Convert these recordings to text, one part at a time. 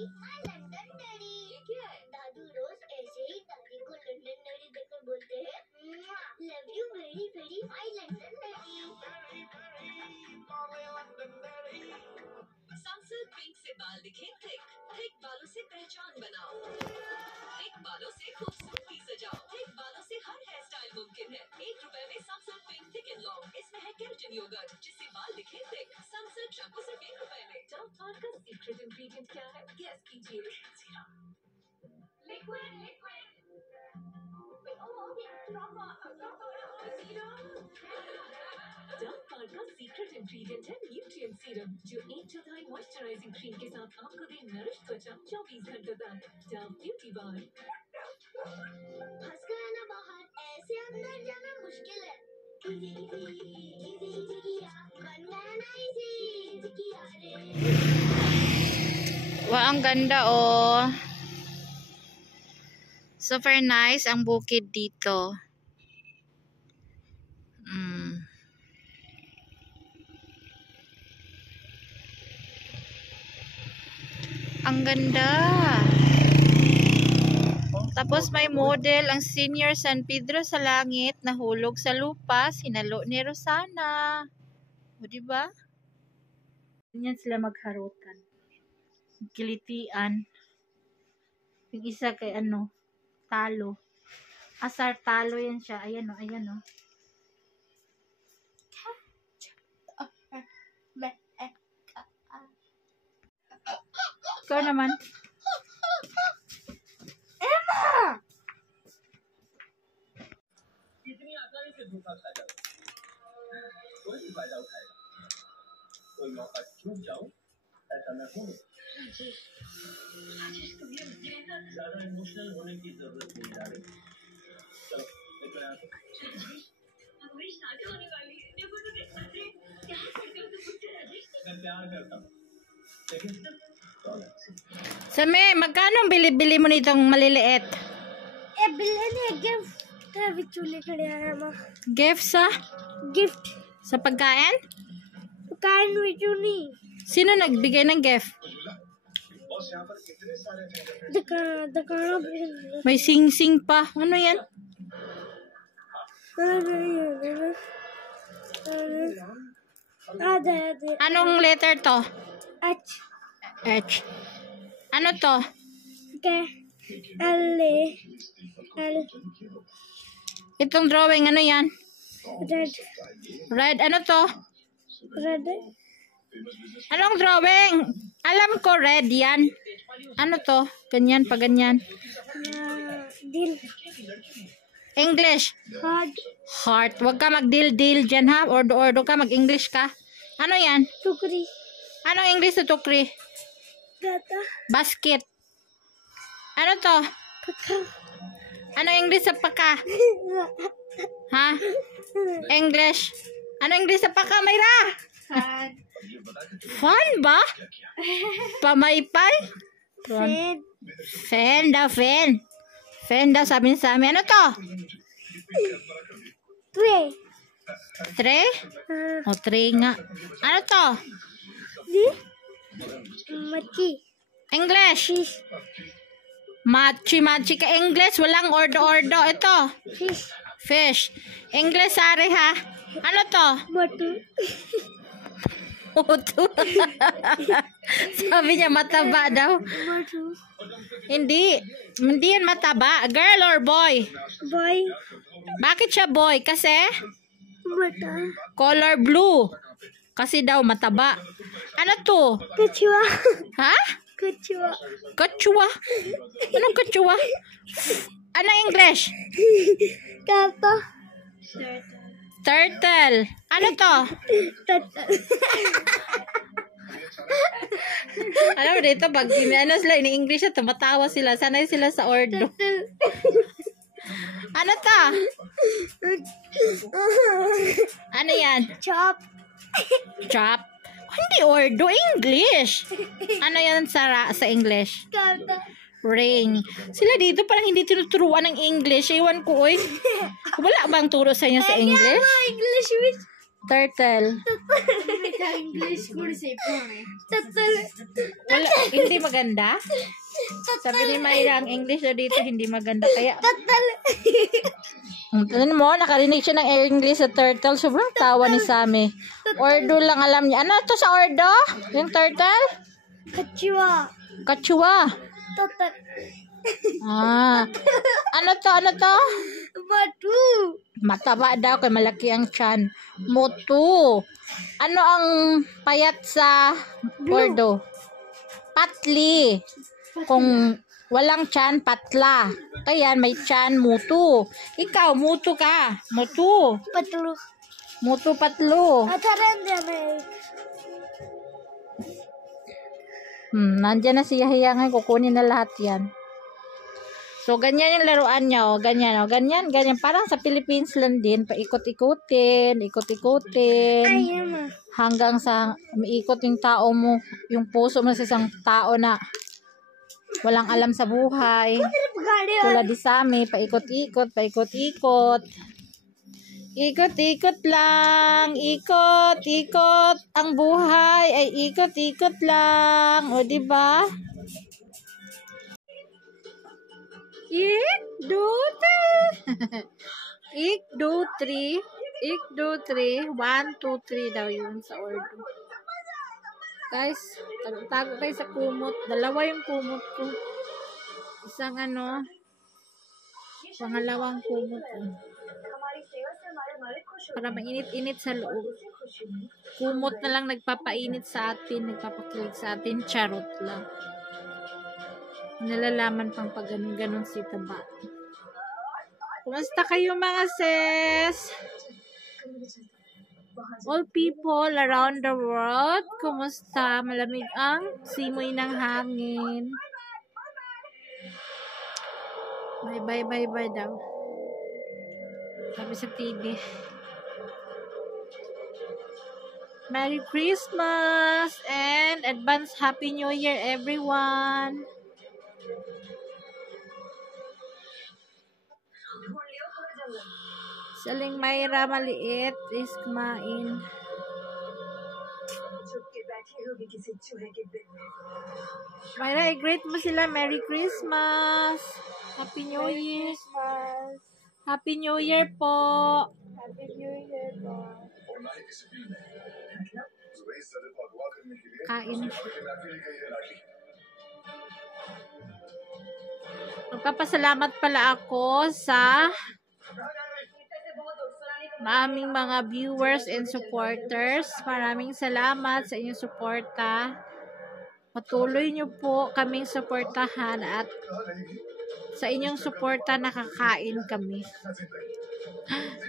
My London Daddy। क्या है? दादू रोज ऐसे ही दादी को लंदन डैडी देखकर बोलते हैं, love you very very my London daddy. Sunsilk pink से बाल दिखे थिक, थिक बालों से पहचान बनाओ, थिक बालों से खूबसूरती सजाओ, थिक बालों से हर हेयर स्टाइल मुमकिन है। ₹1 में Sunsilk pink thick and long, इसमें है केराटिन योगर्ट जिससे बाल दिखे थिक। सनसिल्क शैम्पू सिर्फ ₹1 में। डव बार का सीक्रेट इंग्रेडिएंट क्या है? गेस कीजिए। लिक्विड लिक्विड डव बार का सीक्रेट इंग्रेडिएंट है न्यूट्रिएंट सीरम, जो 1/4 मॉइस्चराइजिंग क्रीम के साथ आपको दे नरिश त्वचा 24 घंटों तक। डव ब्यूटी बार। फंस गया ना बाहर, ऐसे अंदर जाना मुश्किल है। Wow, ang ganda oh. Super nice ang bukid dito. Ang ganda. Tapos may model ang Senior San Pedro sa langit, nahulog sa lupa, sinalo ni Rosana. O diba? Ganyan sila magharutan. Kilitian. Yung isa kay ano, talo. Asar talo yan siya. Ayan o, ayan o. Ikaw naman. Emma! इतनी आसानी से धोखा खा जाओ, कोई भी फायदा उठाएगा, कोई मौका चूक जाओ, ऐसा मैं हूँ। ज्यादा इमोशनल होने की जरूरत नहीं आ रही। चलो निकलो यहाँ से। मैं प्यार करता हूँ, लेकिन Same, magkano ang bili-bili mo nitong maliliit? बिल्ले ने गिफ्ट चूल्हे खड़े आया माँ Gift sa? Gift Sa pagkain? कान विचुनी Sino nagbigay ng gift? दुकान May sing-sing pa. Ano yan? Anong letter to? H. Ano to? L Itong drawing, ano yan? red Red. Ano to? red Anong drawing? Alam ko red yan. Ano to? Ganyan, pa ganyan. दिल English. Heart Heart. Huwag ka mag-deal-deal dyan ha. Ordo-ordo ka. Mag-English ka. Ano yan? टुकड़ी Anong English to tukri? गाता Basket. Ano to? Ano English sa paka? Ha? English. Ano English sa paka, Mayra? Fun ba? Pamaypay? Fan daw, fan. Fan daw, sabi sa amin. Ano to? Tray Three? O, three nga. Ano to? मच्छी English. Machi-machi ka English. Walang ordo-ordo. Ito. Fish Fish. English, sari ha. Ano to? Motu Puto. Sabi niya mataba daw. Motu Hindi. Hindi yan mataba. Girl or boy? Boy Bakit siya boy? Kasi मोटा color blue. Kasi daw mataba. Ano to? कछुआ Ha? कछुआ Kachua. Anong kachua? Ano English? कापा Turtle. Ano to? Alam mo dito, pag ano sila, ini-English at tumatawa sila. Sanay sila sa ordo. Ano to? Ano yan? Chop Chop. Hindi ordo, English. Ano yan sa English? कापा Ring. Sila dito parang hindi tinuturuan ng English. Ewan ko, oy. Wala bang turo sa inyo sa English? English में Turtle. English ko si Turtle. Wala, hindi maganda? Sabi ni Mayra, ang English na dito hindi maganda. Kaya, tignan mo, nakarinig siya ng English sa turtle. Sobrang tawa ni Sammy. Ordo lang alam niya. Ano to sa ordo? Yung turtle? Kachua. Kachua. Turtle. Ah. Ano to? Batu. Mataba daw kay malaki ang tiyan. Motu. Ano ang payat sa ordo? Patli. Kung walang tiyan, patla. Kaya may tiyan, mutu. Ikaw, mutu ka. Mutu. Patlu. Mutu patlo. Ataran dyan Nandyan na si Yahya ngayon. Kukunin na lahat yan. So, ganyan yung laruan niya. O, ganyan. O, ganyan. Parang sa Philippines lang din. Paikot-ikutin. Ayun. Hanggang sa umiikot yung tao mo. Yung puso mo sa isang tao na walang alam sa buhay. Tulad di Sammy. Paikot-ikot. Ikot-ikot lang. Ikot. Ang buhay ay ikot-ikot lang. O, diba? Ik, do, 3. 1, 2, 3 daw yun sa ordo. Guys, tago tayo sa kumot. Dalawa yung kumot ko. Isang pangalawang kumot ko. Para mainit-init sa loob. Kumot na lang nagpapainit sa atin, nagpapakilig sa atin, charot lang. Nalalaman pang pag ganun si Taba. Kumusta kayo mga sis? All people around the world, kumusta? Malamig ang simoy ng hangin. Bye daw. Sabi sa TV. Merry Christmas and advance Happy New Year everyone. Saling Mayra maliit is kumain. Mayra, i-greet mo sila. Merry Christmas. Happy New Year. Happy New Year po. Happy New Year po. Kain. Magpapasalamat pala ako sa maraming mga viewers and supporters. Maraming salamat sa inyong suporta. Patuloy nyo po kaming suportahan at sa inyong suporta nakakain kami.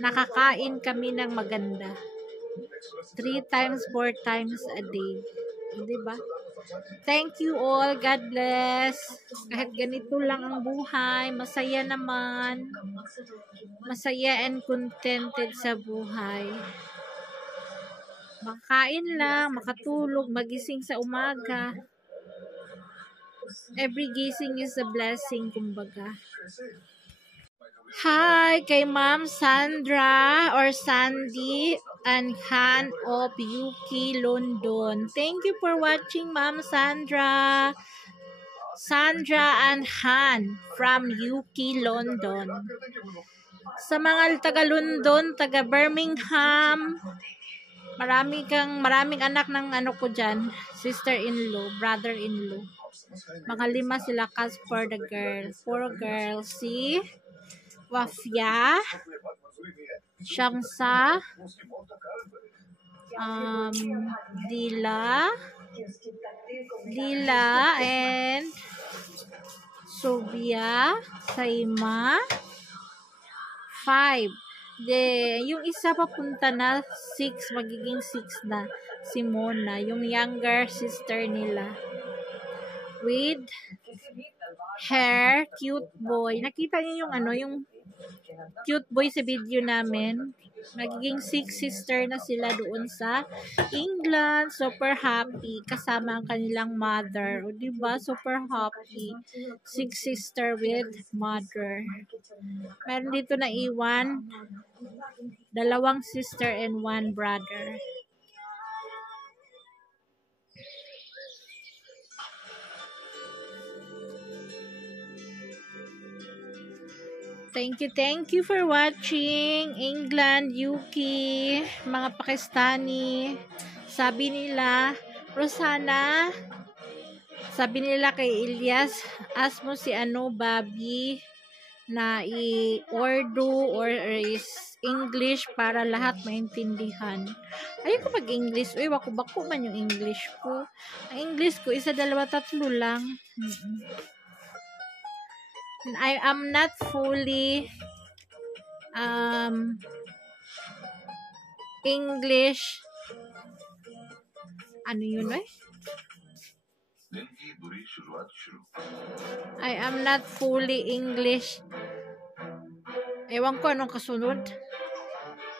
Nakakain kami ng maganda. 3 times, 4 times a day. Diba? Thank you all. God bless. Kahit ganito lang ang buhay, masaya naman. Masaya and contented sa buhay. Makain lang, makatulog, magising sa umaga. Every gising is a blessing, kumbaga. Hi kay Ma'am Sandra or Sandy and Han of UK, London. Thank you for watching, Ma'am Sandra. Sandra and Han from UK, London. Sa mga taga London, taga Birmingham, maraming anak ng ko dyan, sister-in-law, brother-in-law. Mga 5 sila, cast for the girl. 4 girls, si Wafia, Shamsa, Dila, and Sobia, Saima, 5. Yung isa papunta na 6, magiging 6 na, si Mona, yung younger sister nila. With her cute boy. Nakita niyo yung yung cute boy sa video namin. Magiging 6 sister na sila doon sa England. Super happy. Kasama ang kanilang mother. O diba? Super happy. 6 sister with mother. Meron dito na iwan. 2 sister and 1 brother. Thank you for watching. England, UK, mga Pakistani. Sabi nila, Rosana, sabi nila kay Ilyas, ask mo si Bobby, na i-Urdu or is English para lahat maintindihan. Ayun ko mag-English. Uy, bako man yung English ko. Ang English ko, 1, 2, 3 lang. I am not fully English. Ano yun eh? I am not fully English. Ewan ko anong kasunod.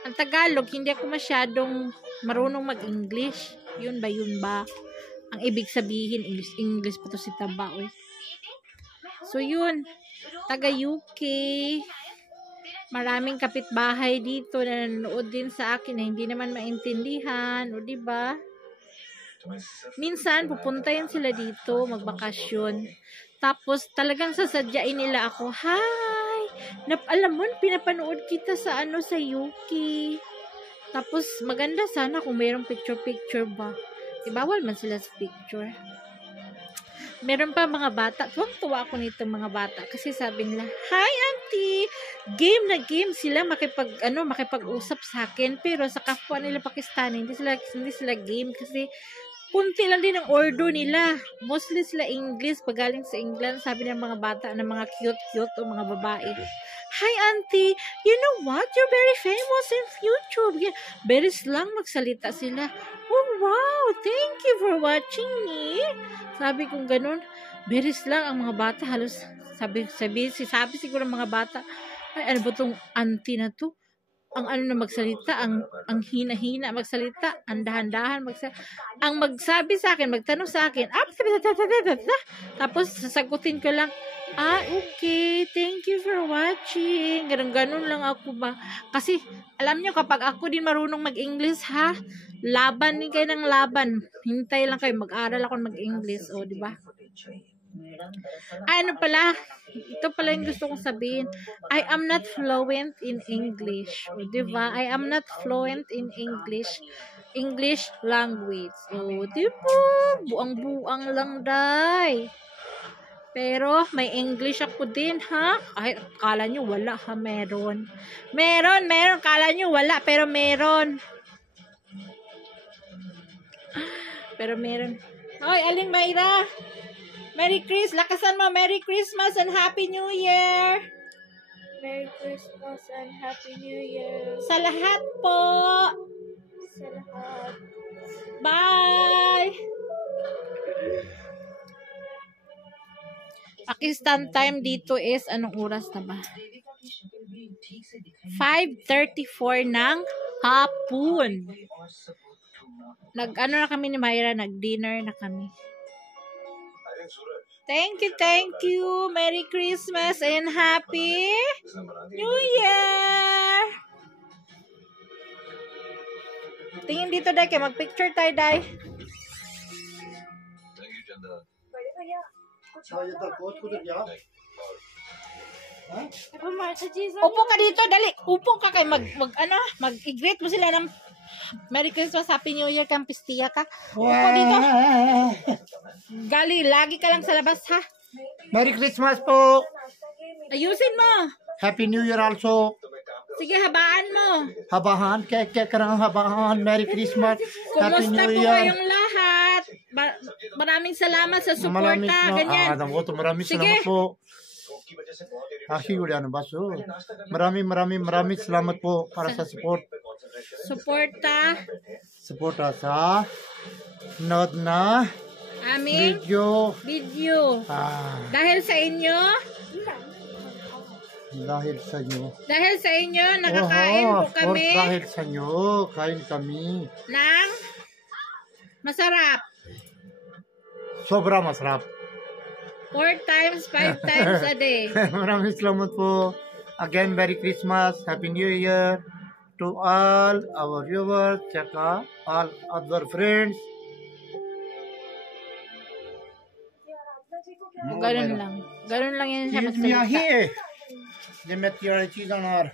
Ang Tagalog, hindi ako masyadong marunong mag-English. Yun ba? Ang ibig sabihin, English pa to si Taba, eh. So, yun. Taga UK. Maraming kapitbahay dito na nanonood din sa akin na hindi naman maintindihan. O, diba? Minsan, pupunta yan sila dito, magbakasyon. Tapos, talagang sasadyain nila ako, hi! Alam mo, pinapanood kita sa sa UK. Tapos, maganda sana kung mayroong picture-picture ba. Ibawal man sila sa picture. Meron pa mga bata. Tuwang-tuwa ako nito mga bata. Kasi sabi nila, hi auntie! Game na game sila makipag-usap sa akin. Pero sa kapwa nila Pakistani, hindi sila game kasi punti lang din ang Urdu nila. Mostly sila English. Pagaling sa England, sabi ng mga bata na mga cute-cute o mga babae. Hi auntie! You know what? You're very famous in YouTube. Yeah. Very slang magsalita sila. Oh wow! Thank you for watching me. Sabi kong ganun. Very slang ang mga bata. Halos sabi siguro ng mga bata. Ay, ano ba tong auntie na to? Ang na magsalita, ang hina-hina magsalita, ang dahan-dahan magsalita. Ang magsabi sa akin, magtanong sa akin, tapos sasagutin ko lang, okay, thank you for watching. Ganun lang ako ba? Kasi, alam nyo, kapag ako din marunong mag-English, laban din kayo ng laban. Hintay lang kayo, mag-aral ako mag-English, o, diba? Ano pala, ito pala yung gusto kong sabihin. I am not fluent in English. O, diba? I am not fluent in English language. O, diba? Buang-buang lang, day. Pero, may English ako din, ha? Ay, kala nyo wala, ha? Meron. Kala nyo wala, pero meron. Hoy, Aling Mayra! Merry Christmas! Lakasan mo! Merry Christmas and Happy New Year! Merry Christmas and Happy New Year! Sa lahat po! Sa lahat. Bye! Pakistan time dito is, anong oras na ba? 5:34 ng hapon. Na kami ni Mayra, nag-dinner na kami. Thank you. Merry Christmas and Happy New Year! Tingin dito, Day, kaya mag-picture tayo, Day. Upo ka dito, dali. Upo ka kay mag-greet mo sila ng Merry Christmas, Happy New Year, kampistiya ka. Upo dito. Lagi ka lang sa labas, ha? Merry Christmas po. Ayusin mo. Happy New Year also. Sige, habaan mo. Habahan, kaya karang habahan. Merry Christmas. Happy Kumusta New po Year. kayong lahat? Maraming salamat sa suporta. Ganyan. Maraming Sige. salamat po. Maraming salamat po para sa support. Suporta sa nod na aming video. Dahil sa inyo, Dahil sa inyo. Dahil sa inyo, nakakain po of course, kami dahil sa inyo, kain kami. ng masarap. Sobra masarap. 4 times, 5 times a day. Maraming salamat po. Again, Merry Christmas, Happy New Year to all our viewers, tsaka all other friends. Ganun lang. Ganun lang yan siya चीज में magsalita. ही है ये मैं तेरा चीज अनार